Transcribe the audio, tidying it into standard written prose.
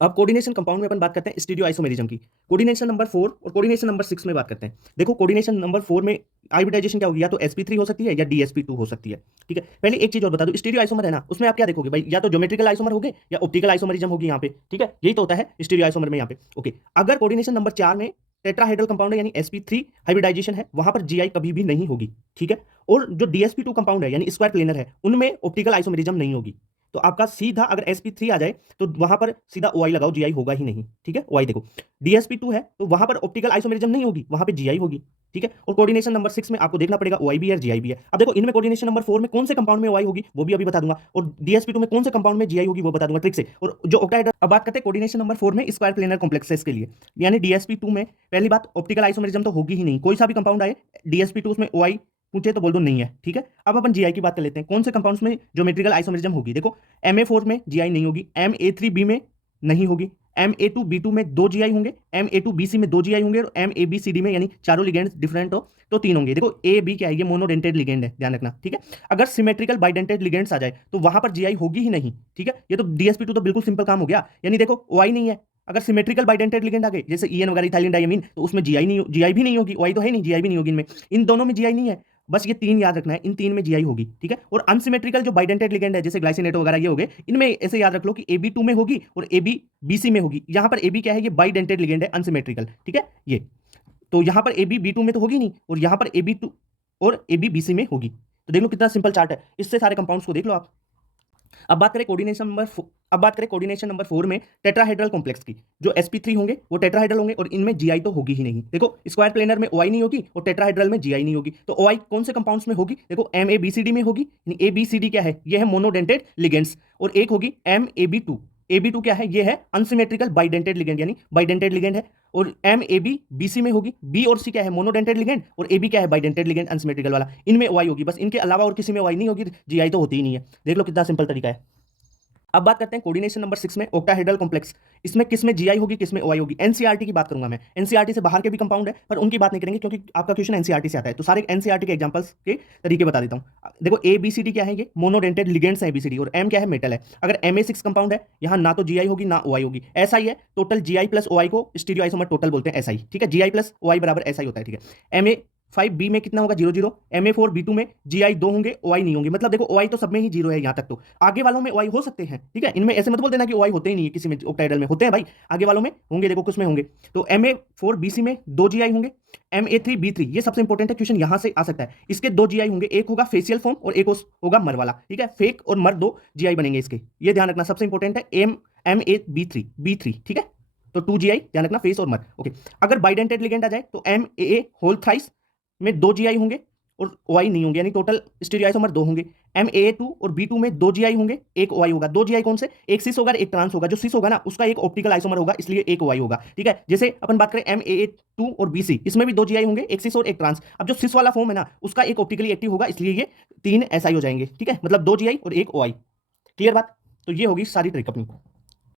अब coordination compound में अपन बात करते हैं स्टीरियो आइसोमेरिज्म की। कोऑर्डिनेशन नंबर 4 और कोऑर्डिनेशन नंबर 6 में बात करते हैं। देखो कोऑर्डिनेशन नंबर 4 में हाइब्रिडाइजेशन क्या होगी, या तो sp3 हो सकती है या dsp2 हो सकती है। ठीक है, पहले एक चीज और बता दूं, स्टीरियो आइसोमर है ना, उसमें आप क्या देखोगे भाई, या तो ज्योमेट्रिकल आइसोमर होगे या ऑप्टिकल आइसोमरिज्म होगी यहाँ पे। ठीक है, यही तो होता है स्टीरियो आइसोमर में यहाँ पे। ओके, अगर कोऑर्डिनेशन नंबर 4 में टेट्राहाइड्रल कंपाउंड है यानी sp3 हाइब्रिडाइजेशन है, वहां पर जीआई कभी भी नहीं होगी। ठीक है, और जो dsp2 कंपाउंड है यानी स्क्वायर प्लेनर है, उनमें ऑप्टिकल आइसोमरिज्म नहीं होगी। तो आपका सीधा अगर sp3 आ जाए तो वहां पर सीधा OI लगाओ, जीआई होगा ही नहीं। ठीक है, OI देखो, dsp2 है तो वहां पर ऑप्टिकल आइसोमेरिज्म नहीं होगी, वहां पे जीआई होगी। ठीक है, और कोऑर्डिनेशन नंबर 6 में आपको देखना पड़ेगा OI भी है जीआई भी है। अब देखो इनमें कोऑर्डिनेशन नंबर 4 में कौन से कंपाउंड में OI होगी वो भी अभी बता दूंगा, और dsp2 में कौन से कंपाउंड में जीआई होगी वो बता दूंगा ट्रिक से। और जो ऑक्टाहेड्रल, अब बात करते हैं कोऑर्डिनेशन नंबर 4 में स्क्वायर प्लेनर कॉम्प्लेक्सेस के लिए, यानी dsp2 में पहली बात ऑप्टिकल आइसोमेरिज्म तो होगी ही नहीं, कोई सा भी कंपाउंड आए dsp2 उसमें OI पूछे तो बोल दो नहीं है। ठीक है, अब अपन जीआई की बात कर लेते हैं, कौन से कंपाउंड्स में ज्योमेट्रिकल आइसोमेरिज्म होगी। देखो Ma4 में जीआई नहीं होगी, Ma3b में नहीं होगी, Ma2b2 में 2 जीआई होंगे, Ma2bc में 2 जीआई होंगे, और MABCD में यानी चारों लिगेंड्स डिफरेंट हो तो 3 होंगे। देखो ए बी क्या है, ये मोनोडेंटेड लिगेंड है, ध्यान रखना। ठीक है, अगर सिमेट्रिकल बाइडेंटेड लिगेंड्स आ जाए तो वहां पर जीआई होगी ही नहीं। ठीक है, ये तो dsp2 तो बिल्कुल सिंपल काम हो गया, यानी देखो OI नहीं है, अगर सिमेट्रिकल बाइडेंटेड लिगेंड आ गए जैसे EN वगैरह इथाइलिन डायमीन, तो उसमें जीआई नहीं, जीआई भी नहीं होगी, OI तो है नहीं, जीआई भी नहीं होगी इनमें, इन दोनों में जीआई नहीं है। बस ये 3 याद रखना है, इन 3 में जीआई होगी। ठीक है, और अनसिमेट्रिकल जो बाइडेंटेड लिगेंड है जैसे ग्लाइसिनेटो वगैरह ये हो गए, इनमें ऐसे याद रख लो कि AB2 में होगी और ABBC में होगी। यहां पर AB क्या है, ये बाइडेंटेड लिगेंड है, अनसिमेट्रिकल। ठीक है, ये तो यहां पर ABB2 में तो होगी नहीं, और यहां पर AB2 और ABBC में होगी। तो देख लो कितना सिंपल चार्ट है, इससे सारे कंपाउंड्स को देख लो आप। अब बात करें कोऑर्डिनेशन नंबर 4 में टेट्राहाइड्रल कॉम्प्लेक्स की। जो sp3 होंगे वो टेट्राहाइड्रल होंगे और इनमें जीआई तो होगी ही नहीं। देखो स्क्वायर प्लेनर में OI नहीं होगी और टेट्राहाइड्रल में जीआई नहीं होगी, तो OI कौन से कंपाउंड्स में होगी, देखो MABCD में होगी, यानी ABCD क्या है, ये है मोनोडेंटेड लिगेंड्स, और एक होगी MAB2। AB2 क्या है, ये है अनसिमेट्रिकल बाइडेंटेड लिगेंड, यानी बाइडेंटेड लिगेंड है, और MABBC में होगी, B और C क्या है मोनोडेंटेड लिगेंड, और AB क्या है बाइडेंटेड लिगेंड अनसिमेट्रिकल वाला, इनमें OI होगी बस, इनके अलावा और किसी में OI नहीं होगी, जीआई तो होती ही नहीं है। देख लो कितना सिंपल तरीका है। अब बात करते हैं कोऑर्डिनेशन नंबर 6 में ऑक्टाहेड्रल कॉम्प्लेक्स, इसमें किस में जीआई होगी किस में OI होगी। एनसीईआरटी की बात करूंगा मैं, एनसीईआरटी से बाहर के भी कंपाउंड है पर उनकी बात नहीं करेंगे क्योंकि आपका क्वेश्चन एनसीईआरटी से आता है, तो सारे एनसीईआरटी के एग्जांपल्स के तरीके बता देता हूं। देखो ABCD क्या है, ये मोनोडेंटेड लिगेंड्स है ABCD, और M क्या है मेटल है। अगर Ma6 कंपाउंड है, यहाँ ना तो जीआई होगी ना OI होगी, ऐसा ही है। टोटल जीआई प्लस OI को स्टीरियो आइसोमर टोटल बोलते हैं, SI। ठीक है, जीआई प्लस OI बराबर SI होता है। ठीक है, Ma5b में कितना होगा 0 0, Ma4b2 में जीआई 2 होंगे OI नहीं होंगे, मतलब देखो OI तो सब में ही 0 है यहाँ तक, तो आगे वालों में OI हो सकते हैं। ठीक है, इनमें ऐसे मत बोल देना कि OI होते ही नहीं है, किसी में ऑक्टाइडल में होते हैं भाई, आगे वालों में होंगे, देखो किस में होंगे। तो Ma4bc में 2 जीआई होंगे, Ma3b3 ये सबसे इंपॉर्टेंट है, क्वेश्चन यहां से आ सकता है, इसके 2 जीआई होंगे, एक होगा फेशियल फॉर्म और एक होगा मर वाला। ठीक है, फेक और मर 2 जीआई बनेंगे इसके, ये ध्यान रखना सबसे इंपॉर्टेंट है। Ma3b3 ठीक है, तो 2 जीआई ध्यान रखना, फेस और मर। ओके, अगर बाइडेंटेड लिगेंड आ जाए तो MAA होल थ्राइस में 2 जीआई होंगे और OI नहीं होंगे, यानी टोटल स्टीरियो आइसोमर 2 होंगे। MAA2 और B2 में 2 जीआई होंगे, एक OI होगा। 2 जीआई कौन से, एक सिस होगा एक ट्रांस होगा, जो सिस होगा ना उसका एक ऑप्टिकल आइसोमर होगा, इसलिए एक OI होगा। ठीक है, जैसे अपन बात करें MAA2 और BC, इसमें भी 2 जीआई होंगे, एक सिस और एक ट्रांस। अब जो सिस वाला फॉर्म है ना उसका एक ऑप्टिकली एक्टिव होगा, इसलिए ये 3 SI हो जाएंगे। ठीक है, मतलब 2 जीआई और एक OI। क्लियर बात, तो ये होगी सारी ट्रिक अपनी।